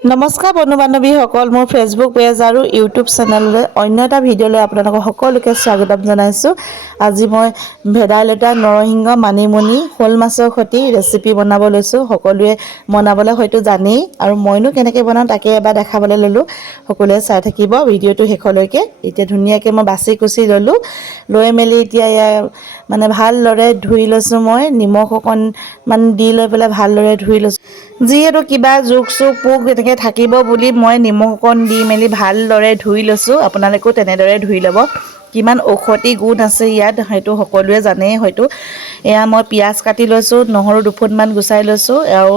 নমস্কাৰ বন্ধু বান্ধৱীসকল, মোৰ ফেচবুক পেজ আৰু ইউটিউব চেনেললৈ অন্য এটা ভিডিঅ'লৈ আপোনালোকক সকলোকে স্বাগতম জনাইছোঁ। আজি মই ভেদাইলতা, নৰসিংহ, মানিমুনি, শ'ল মাছৰ সৈতে ৰেচিপি বনাব লৈছোঁ। সকলোৱে বনাবলৈ হয়তো জানেই, আৰু মইনো কেনেকৈ বনাওঁ তাকে এবাৰ দেখাবলৈ ল'লোঁ। সকলোৱে চাই থাকিব ভিডিঅ'টো শেষলৈকে। এতিয়া ধুনীয়াকৈ মই বাছি কুচি ল'লোঁ। লৈ মেলি এতিয়া মানে ভালদৰে ধুই লৈছোঁ। মই নিমখ অকণমান দি লৈ পেলাই ভালদৰে ধুই লৈছোঁ। যিহেতু কিবা জোক চোক পোক এনেকৈ থাকিব বুলি মই নিমখ অকণ দি মেলি ভালদৰে ধুই লৈছোঁ। আপোনালোকেও তেনেদৰে ধুই ল'ব। কিমান ঔষধি গুণ আছে ইয়াত সেইটো সকলোৱে জানেই হয়তো। এয়া মই পিঁয়াজ কাটি লৈছোঁ, নহৰু দুফুটমান গুচাই লৈছোঁ, আৰু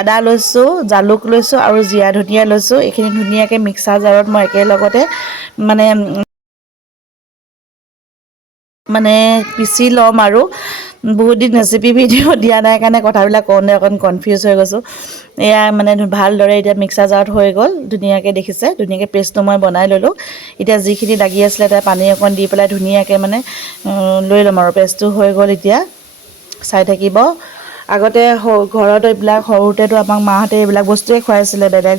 আদা লৈছোঁ, জালুক লৈছোঁ আৰু জীৰা ধনিয়া লৈছোঁ। এইখিনি ধুনীয়াকৈ মিক্সাৰ জাৰত মই একেলগতে মানে পিচি ল'ম। আৰু বহুত দিন ৰেচিপি ভিডিঅ' দিয়া নাই কাৰণে কথাবিলাক কওঁতে অকণ কনফিউজ হৈ গৈছোঁ। এয়া মানে ভালদৰে এতিয়া মিক্সাৰ জাৰত হৈ গ'ল। ধুনীয়াকৈ দেখিছে, ধুনীয়াকৈ পেষ্টটো মই বনাই ল'লোঁ। এতিয়া যিখিনি লাগি আছিলে তাত পানী অকণ দি পেলাই ধুনীয়াকৈ লৈ ল'ম। আৰু পেষ্টটো হৈ গ'ল। এতিয়া চাই থাকিব। আগতে ঘৰত এইবিলাক সৰুতেতো আমাক মাহঁতে এইবিলাক বস্তুৱে খুৱাইছিলে। বেলেগ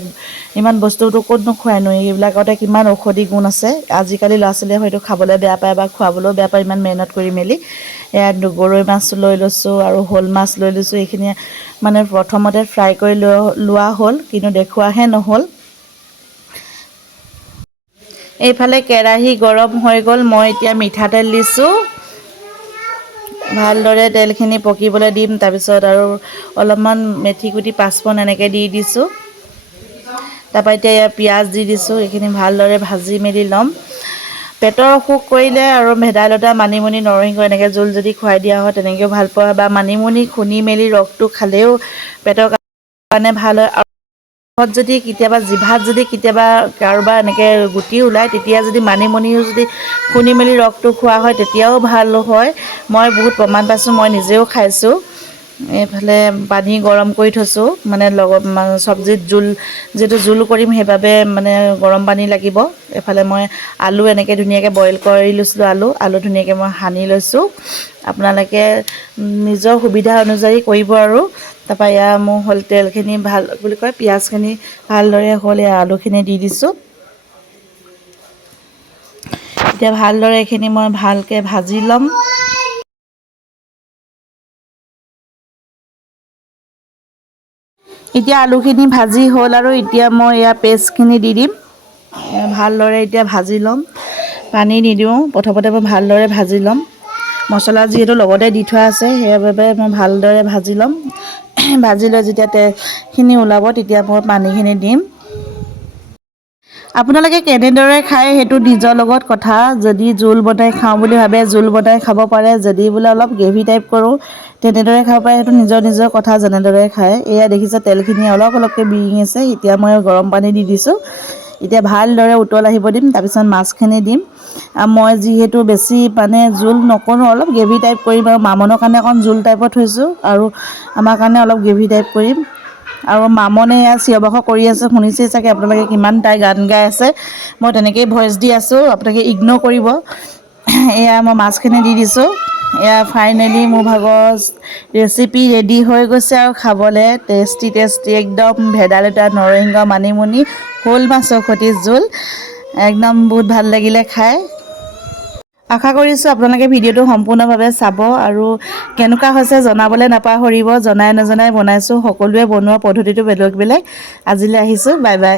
ইমান বস্তুটো ক'তনো খুৱাইনো, এইবিলাকতে কিমান ঔষধি গুণ আছে। আজিকালি ল'ৰা ছোৱালীয়ে হয়তো খাবলৈ বেয়া পায় বা খুৱাবলৈও বেয়া পায় ইমান মেহনত কৰি মেলি। এয়া গৰৈ মাছ লৈ লৈছোঁ আৰু শ'ল মাছ লৈ লৈছোঁ। এইখিনি মানে প্ৰথমতে ফ্ৰাই কৰি লোৱা হ'ল, কিন্তু দেখুৱাহে নহ'ল। এইফালে কেৰাহী গৰম হৈ গ'ল। মই এতিয়া মিঠাতেল দিছোঁ। ভালদৰে তেলখিনি পকিবলৈ দিম। তাৰপিছত আৰু অলপমান মেথি গুটি, পাঁচফোৰণ এনেকৈ দি দিছোঁ। তাৰপৰা এতিয়া ইয়াত পিঁয়াজ দি দিছোঁ। এইখিনি ভালদৰে ভাজি মেলি ল'ম। পেটৰ অসুখ কৰিলে আৰু ভেদাইলতা, মানিমুনি, নৰসিংহ এনেকৈ জোল যদি খুৱাই দিয়া হয় তেনেকৈও ভাল পোৱা, বা মানিমুনি খুন্দি মেলি ৰসটো খালেও পেটৰ কাৰণে ভাল হয়। আৰু যদি কেতিয়াবা জিভাত যদি কেতিয়াবা কাৰোবাৰ এনেকৈ গুটি ওলায়, তেতিয়া যদি মানিমুনিও যদি খুন্দি মেলি ৰসটো খোৱা হয় তেতিয়াও ভাল হয়। মই বহুত প্ৰমাণ পাইছোঁ, মই নিজেও খাইছোঁ। এইফালে পানী গৰম কৰি থৈছোঁ, মানে লগত চব্জিত যিহেতু জোল কৰিম সেইবাবে মানে গৰম পানী লাগিব। এইফালে মই আলু এনেকৈ ধুনীয়াকৈ বইল কৰি লৈছিলোঁ। আলু ধুনীয়াকৈ মই সানি লৈছোঁ। আপোনালোকে নিজৰ সুবিধা অনুযায়ী কৰিব। আৰু তাৰপৰা মোৰ তেলখিনি পিঁয়াজখিনি ভালদৰে হ'ল। আলুখিনি দি দিছোঁ। এতিয়া ভালদৰে এইখিনি মই ভালকৈ ভাজি ল'ম। এতিয়া আলুখিনি ভাজি হ'ল, আৰু এতিয়া মই পেষ্টখিনি দি দিম। ভালদৰে এতিয়া ভাজি ল'ম। পানী নিদিওঁ, প্ৰথমতে মই ভালদৰে ভাজি ল'ম। মছলা যিহেতু লগতে দি থোৱা আছে, সেইবাবে মই ভালদৰে ভাজি ল'ম। ভাজি লৈ যেতিয়া তেলখিনি ওলাব তেতিয়া মই পানীখিনি দিম। আপোনালোকে কেনেদৰে খায় সেইটো নিজৰ লগত কথা। যদি জোল বনাই খাওঁ বুলি ভাবে জোল বনাই খাব পাৰে। যদি বোলে অলপ গ্ৰেভি টাইপ কৰোঁ তেনেদৰে খাব পাৰে। সেইটো নিজৰ কথা, যেনেদৰে খায়। এয়া দেখিছে তেলখিনি অলপ অলপকৈ বিৰিঙি আছে। এতিয়া মই গৰম পানী দি দিছোঁ। এতিয়া ভালদৰে উতল আহিব দিম। তাৰপিছত মাছখিনি দিম। মই যিহেতু বেছি জোল নকৰোঁ, অলপ গ্ৰেভি টাইপ কৰিম। আৰু মামনৰ কাৰণে অকণ জোল টাইপত থৈছোঁ, আৰু আমাৰ কাৰণে অলপ গ্ৰেভি টাইপ কৰিম। আৰু মামনে চিঞৰ বাখৰ কৰি আছে, শুনিছেই চাগে আপোনালোকে, কিমান তাই গান গাই আছে। মই তেনেকৈয়ে ভইচ দি আছোঁ, আপোনালোকে ইগন'ৰ কৰিব। এয়া মই মাছখিনি দি দিছোঁ। এয়া ফাইনেলি মোৰ ভাগৰ ৰেচিপি ৰেডি হৈ গৈছে। আৰু খাবলৈ টেষ্টি একদম ভেদাইলতা, নৰসিংহ, মানিমুনি, শ'ল মাছৰ সৈতে জোল। একদম বহুত ভাল লাগিলে খাই। আশা কৰিছোঁ আপোনালোকে ভিডিঅ'টো সম্পূৰ্ণভাৱে চাব, আৰু কেনেকুৱা হৈছে জনাবলৈ নাপাহৰিব। জনাই নজনাই বনাইছোঁ, সকলোৱে বনোৱা পদ্ধতিটো বেলেগ বেলেগ। আজিলৈ আহিছোঁ, বাই বাই।